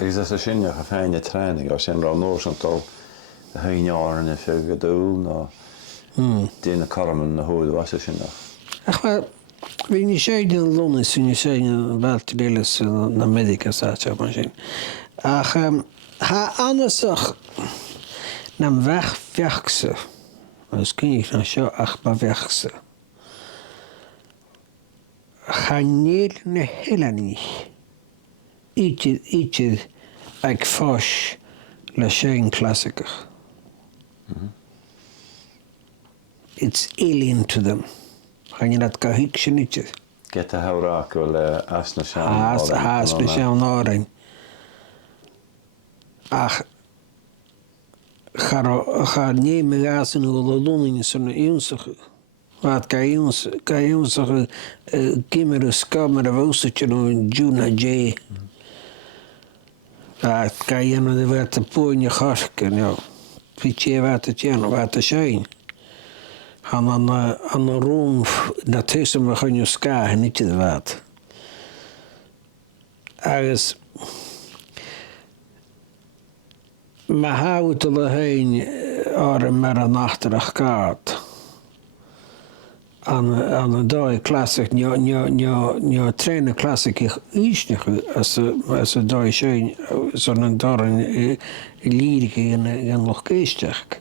Agus is a sin a féine treinig ar sin rá nóir antá a haáin fi go dú ná déana carman na hóid was sin nach. Bhí ní sé an lona sin sé bhiltaléile na medicaáte mar sin. Ach há anasach na bheith feachsa agus cínig na seo ach ba bheachsa. Chanéal na heilení ítiad ag fáis le sé clásicach. It's alien to them. Chaine dat go hiic sin ítiad. Get a hárá go le as na seán. As na seán árain. Ach cha néime gasan go le lúnaine sanna íonsacha. Wat ga íonsacha gimar a scamar a bhósaite nó dúna dé. Ga dhéanam a bheit a búine chorca, bhí té bheit a déanam, bheit a séin. Han an rúm na téisam a chuinú scá han ite a bheit. Agus ma háut a le hain ára mar a nachtarach gát. An a dói classic, nio tréna classic ich ísnechu as a dói séin son an doran lírici gan loch géisteach.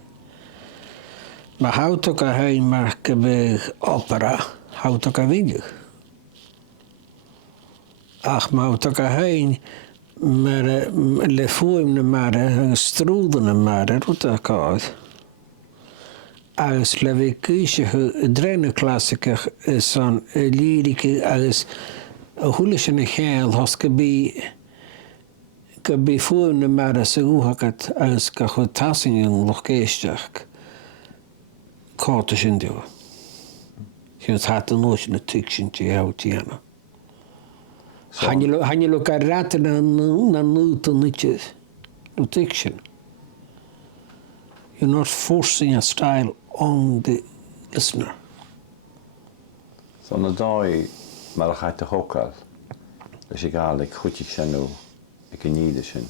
Ma háut a hain mar go bh opera, háut a vigig. Ach ma háut a hain mar le fúim na mara, agus strúdan na mara, rúta a cáid. Agus le bhí cíiseach dréna clásicach san lírici agus a thuúla sin na chéal has go bhí fúim na mara sa úthagat agus go chud tasaing an loch géisteach cáta sin dewa. Sin hat an nóis na tic sin tí hátíana. Hanne lo gar ráta na núta nítid no tic sin. You're not forcing a style on the listener. So na dói mar a chaite hócail leis I gálaigh chuiteigh sin nó ag gníide sin.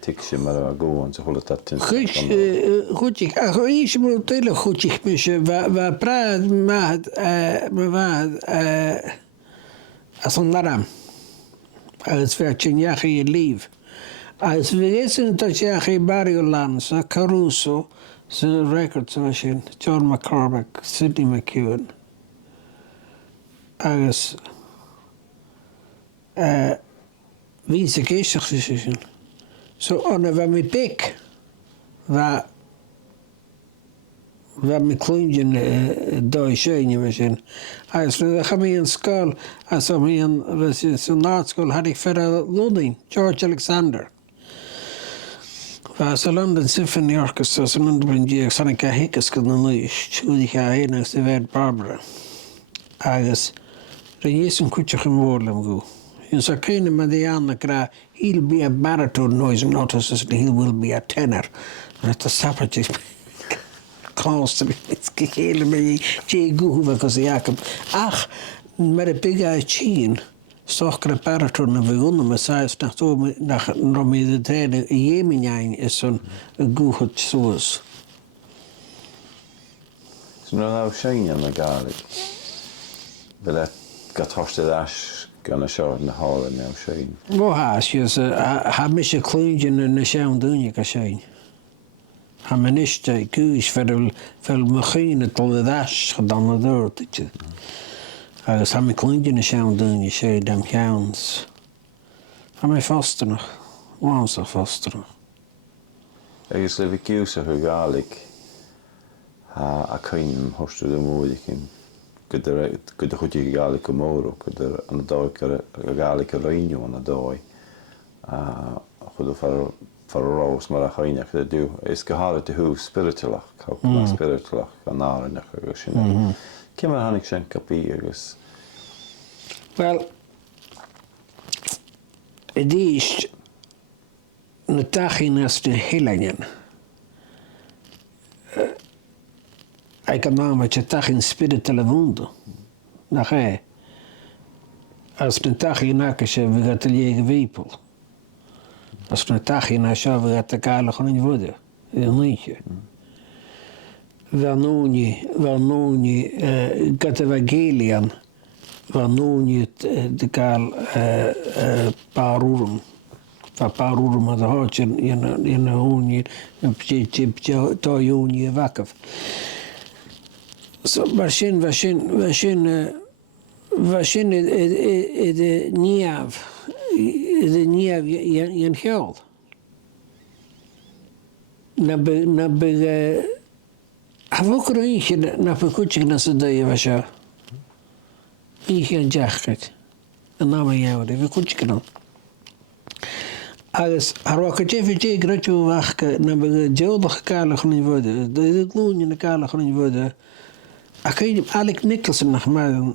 Tic sin mar a ggóin sa chola tatin. Chuiteigh, a chu íos mar téile chuiteigh me se bheit prád mahad as an naram. Agus bheit tinneach I lív. As bhíéisin tá teach I Barrio Lanza, Caruso, sa records sin, John McCormack, Sidney McEwen. Agus bhí sa géisteach sin. So anna bheit mi bec bheit mi clúingin dói séine bheit sin. Agus le chamí an scáil as am í an san nátscóil hadig fer a lúnain, George Alexander. Sa London Symphony Orchestra san London díag sanna go héicas go na nuis, túí a héanagus de bhéad Barbara. Agus rééis an cúteach an mórlam go. In sa céine ma anna gra, he'll be a baritone noise not as he will be a tenor. At the sappertjes constantly it's gehele me je goewe cos Jacob. Ach, met a big eye chin. Stochre baritone na begonnen met sais nach Romee de Trede Jeminijn is zo'n goeget soos. So na séin an na gálaigh. Bile gatáiste as gan seo na hála ná séin. Mo haas, ha mis a clúingin na sean dúine go séin. Ha man iste gúis fel machine dul a das gedan na dúirte. Agus ha mi clúingin na sean dúine sé dem cheans. Ha mi fasternach, wansach fasternach. Agus le bhí ciúsa chu gálaigh a chuim hostu de módicin. Good a chuidí gálaigh go mór, good an dóig a gálaigh a réinú an a dói. Chudú farrás mar a chuineach le dú. Is go hála de hú spiritualach, cápna spiritualach an árinach agus sin. Cé mar hánig sin capí agus? Well, I díist na tachinas na hilainen. Ag an náma te tachin spiritual a vundo. Nach as na tachin naca sé vi gat a léige vípol. As na tachi na seo at a gael chun in fwyd. Yn lynch. Fel nŵni, gyda fe geilian, fel nŵni dy gael barwrwm. Fa barwrwm oedd y hoch yn hwni, do hwni y facaf. So, fasyn ydy niaf i'n lleol. Na bydd hafwg yr eich na bydd cwtig na sy'n dweud efo sio. Eich yn jachgyd. Yn am ei awr, efo cwtig yn o'n. Agus arwag y jeff i je gradw fach na bydd diolch gael o'ch yn ei fod. Doedd y glwn yn y gael o'ch yn ei fod. Ac ein Alec Nicholson nach maen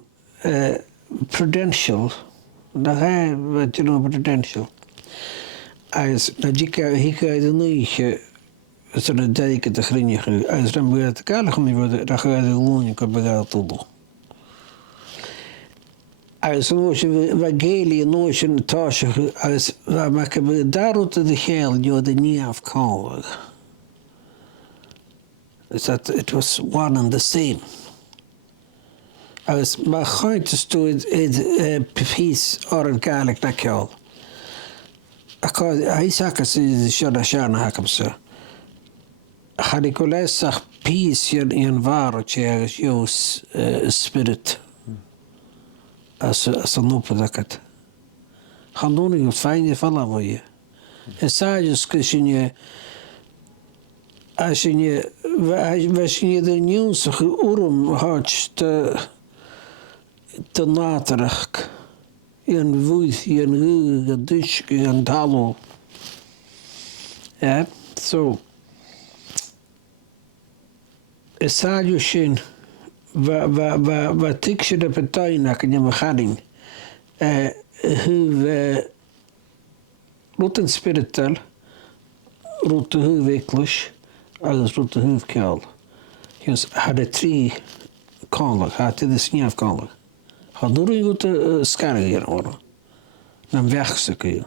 Prudential. Na Prudential. Agus na jica hica iddyn nhw eich sy'n y deg gyda chryniach. Agus rhan bydd gael o'ch yn ei fod rach oedd y glwn yn gwybod gael tŵl. Agus yn oes fa geili yn oes yn tosach agus fa mac y darwyd y ddechel yw'r niaf coleg. That it was one and the same. Agus mae choed ystwyd pys o'r gaelig na ciol. Ac oedd Isaac sydd siarad siarad ac amser. Had I gwlesach pys i'n fawr o ti agos yw's spirit. As a nopad akat. Chandoni yw'r ffain i ffala fo i. Ysagos gysyn i asyn i dy niwnsach wrwm hoch dy natarach i'n fwyth i'n gwyg a dysg i'n talw. Yeah, so ysagos sy'n va tiksje de partij nak in je garing. Hoe roten spiritel, roten huweklish, alles roten huwkjal. Dus hadden 3 kanler, hadden de snjaf kanler. Had door een goede skarrier hoor. Dan wegstukken.